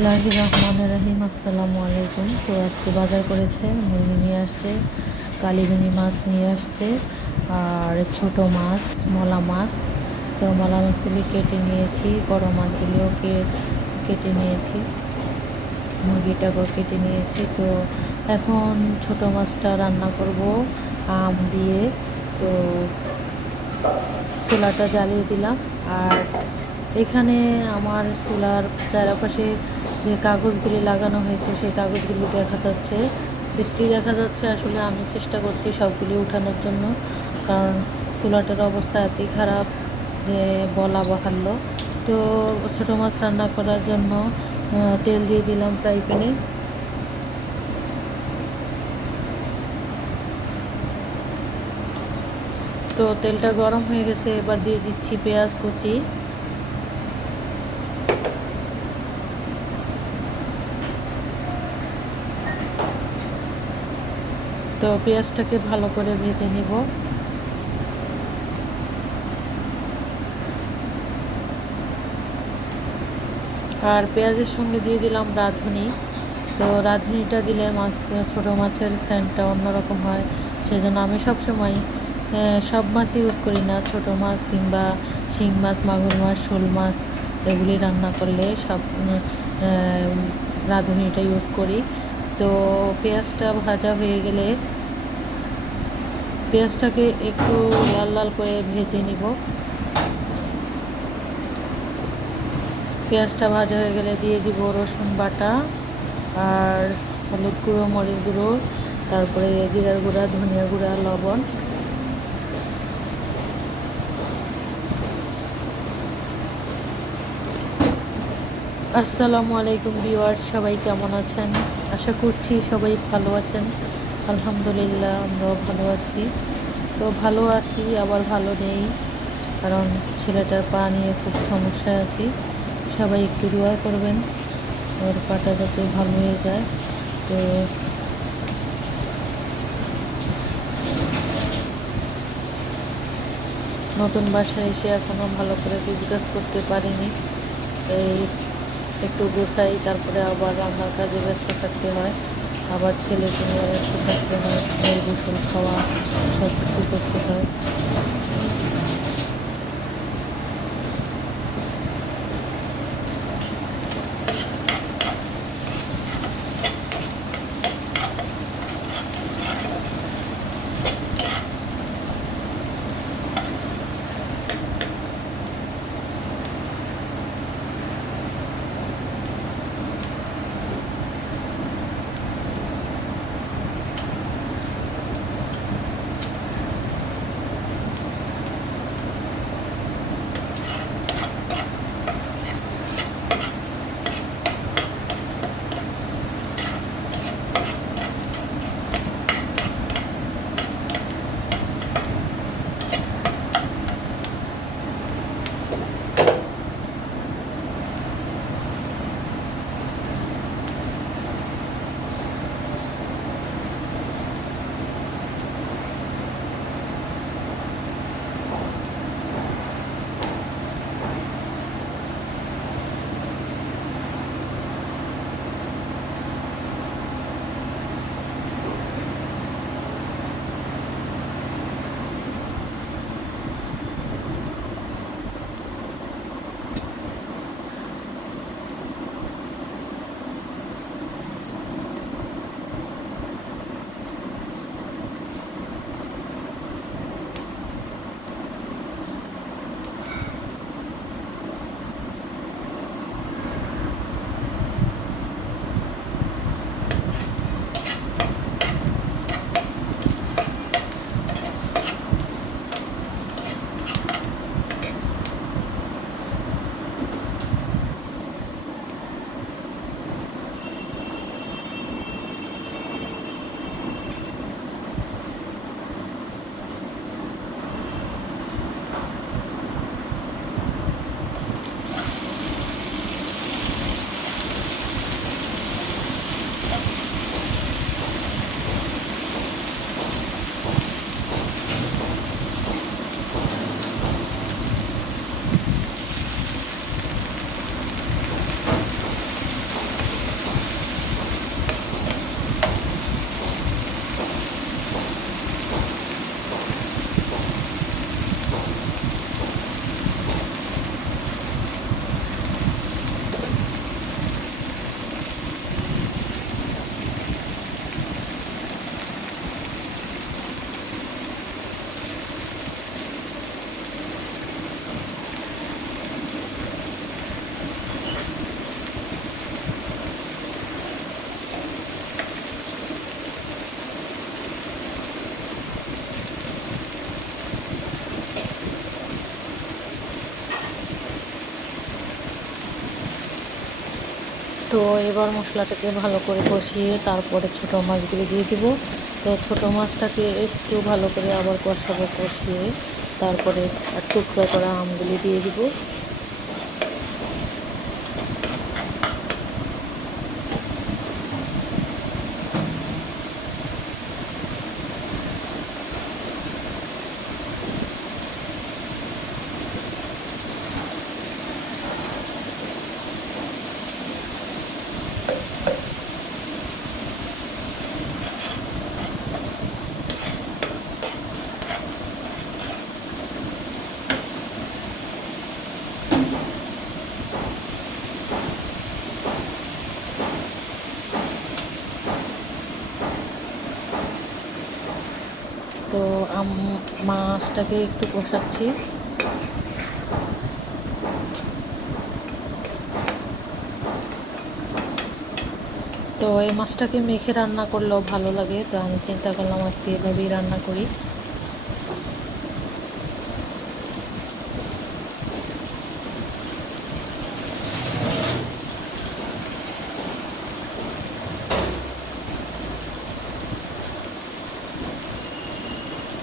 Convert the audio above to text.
লাহি রহমান রাহিম। আসসালামু আলাইকুম। তো আজকে বাজার করেছে, মুরগি নিয়ে আসছে কালীবেনি মাছ নিয়ে আসছে, আর ছোট মাছ, মলা মাছ। তো মলা মাছগুলি কেটে নিয়েছি, বড় মাছগুলিও কেটে নিয়েছি। মুরগিটাকেও কেটে নিয়েছি। তো এখন ছোট মাছটা রান্না করব, আম দিয়ে। তো চুলাটা জ্বালিয়ে দিলাম, আর এখানে আমার চুলার চারপাশে যে কাগজগুলি লাগানো হয়েছে, সেই কাগজগুলি দেখা যাচ্ছে। বৃষ্টি দেখা যাচ্ছে, আসলে আমি চেষ্টা করছি সবগুলি উঠানোর জন্য, কারণ চুলাটার অবস্থা এতই খারাপ যে বলা বাহাল্য। তো ছোটো মাছ রান্না করার জন্য তেল দিয়ে দিলাম ফ্রাই প্যানে। তো তেলটা গরম হয়ে গেছে, এবার দিয়ে দিচ্ছি পেঁয়াজ কুচি। তো পেঁয়াজটাকে ভালো করে ভেজে নিব। আর পেঁয়াজের সঙ্গে দিয়ে দিলাম রাঁধুনি। তো রাঁধুনিটা দিলে মাছ, ছোটো মাছের স্যান্ডটা অন্যরকম হয়। সেজন্য আমি সবসময় সব মাছ ইউজ করি না। ছোটো মাছ কিংবা শিং মাছ, মাগুর মাছ, শোল মাছ, এগুলি রান্না করলে সব রাঁধুনিটা ইউজ করি। তো পেঁয়াজটা ভাজা হয়ে গেলে পেঁয়াজটাকে একটু লাল লাল করে ভেজে নিব। পেঁয়াজটা ভাজা হয়ে গেলে দিয়ে দিব রসুন বাটা আর হলুদ গুঁড়ো, মরিচ গুঁড়ো, তারপরে জিরার গুঁড়া, ধনিয়া গুঁড়া, লবণ। আসসালামু আলাইকুম ভিউয়ার সবাই কেমন আছেন? আশা করছি সবাই ভালো আছেন। আলহামদুলিল্লাহ, আমরাও ভালো আছি। তো ভালো আছি, আবার ভালো নেই, কারণ ছেলেটার পা নিয়ে খুব সমস্যায় আছি। সবাই একটু দোয়া করবেন, ওর পাটা যাতে ভালো হয়ে যায়। তো নতুন বাসায় এসে এখনও ভালো করে বিজনেস করতে পারিনি। এই একটু গোসাই তারপরে আবার রান্নার কাজে ব্যস্ত থাকতে হয়। আবার ছেলেকে নিয়ে ব্যস্ত থাকতে হয় গোসল খাওয়া সব কিছু করতে হয়। তো এবার মশলাটাকে ভালো করে কষিয়ে তারপরে ছোটো মাছগুলো দিয়ে দিব। তো ছোটো মাছটাকে একটু ভালো করে আবার কষাবো, কষিয়ে তারপরে টুকরো করা আমগুলি দিয়ে দিব তো আম মাছটাকে একটু কষাচ্ছি। তো এই মাছটাকে মেখে রান্না করলেও ভালো লাগে, তো আমি চিন্তা করলাম আজকে এভাবেই রান্না করি।